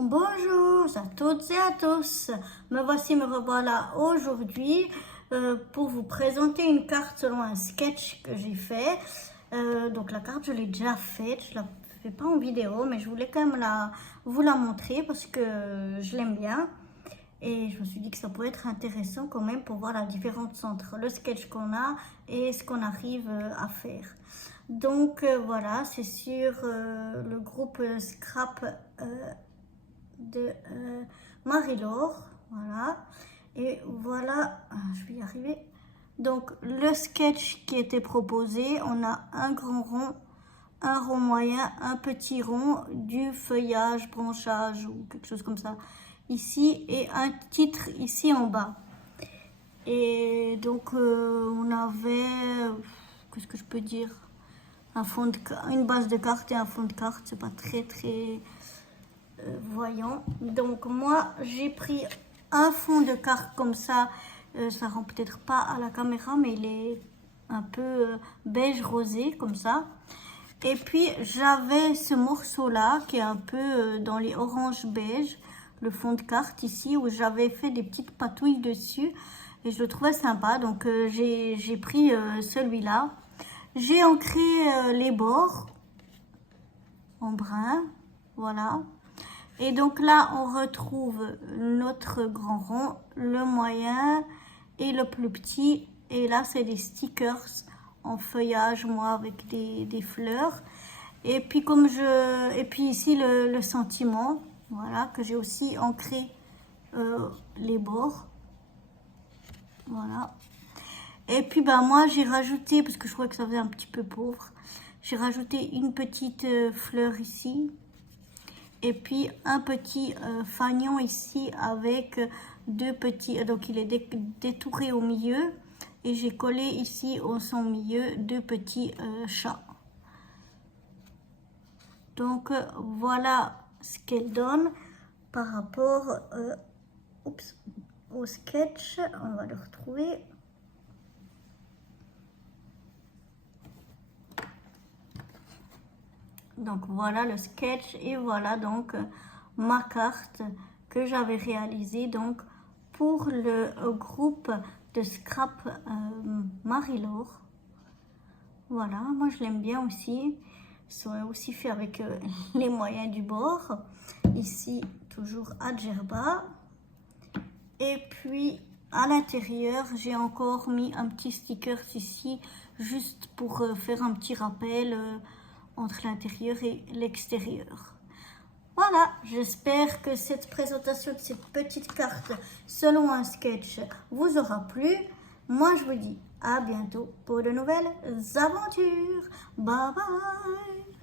Bonjour à toutes et à tous, me revoilà aujourd'hui pour vous présenter une carte selon un sketch que j'ai fait. Donc la carte je l'ai déjà faite, je la fais pas en vidéo mais je voulais quand même vous la montrer parce que je l'aime bien. Et je me suis dit que ça pourrait être intéressant quand même pour voir la différence entre le sketch qu'on a et ce qu'on arrive à faire. Donc voilà, c'est sur le groupe Scrap de Marie-Laure, voilà. Et voilà, je vais y arriver. Donc le sketch qui était proposé, on a un grand rond, un rond moyen, un petit rond, du feuillage, branchage ou quelque chose comme ça ici et un titre ici en bas. Et donc on avait, qu'est-ce que je peux dire, une base de carte et un fond de carte, c'est pas très voyant. Donc moi j'ai pris un fond de carte comme ça, ça rend peut-être pas à la caméra mais il est un peu beige rosé comme ça. Et puis j'avais ce morceau là qui est un peu dans les oranges beige, le fond de carte ici où j'avais fait des petites patouilles dessus et je le trouvais sympa, donc j'ai pris celui-là. J'ai ancré les bords en brun, voilà. Et donc là, on retrouve notre grand rond, le moyen et le plus petit. Et là, c'est des stickers en feuillage, moi, avec des fleurs. Et puis, et puis ici, le sentiment, voilà, que j'ai aussi ancré les bords. Voilà. Et puis, bah, moi, j'ai rajouté, parce que je trouvais que ça faisait un petit peu pauvre, j'ai rajouté une petite fleur ici. Et puis un petit fanion ici avec deux petits, donc il est détouré au milieu et j'ai collé ici au son milieu deux petits chats. Donc voilà ce qu'elle donne par rapport au sketch. On va le retrouver. Donc voilà le sketch et voilà donc ma carte que j'avais réalisée donc pour le groupe de Scrap Marie-Laure. Voilà, moi je l'aime bien aussi. Ils sont aussi faits avec les moyens du bord. Ici toujours à Djerba. Et puis à l'intérieur j'ai encore mis un petit sticker ici juste pour faire un petit rappel entre l'intérieur et l'extérieur. Voilà, j'espère que cette présentation de cette petite carte selon un sketch vous aura plu. Moi, je vous dis à bientôt pour de nouvelles aventures. Bye bye.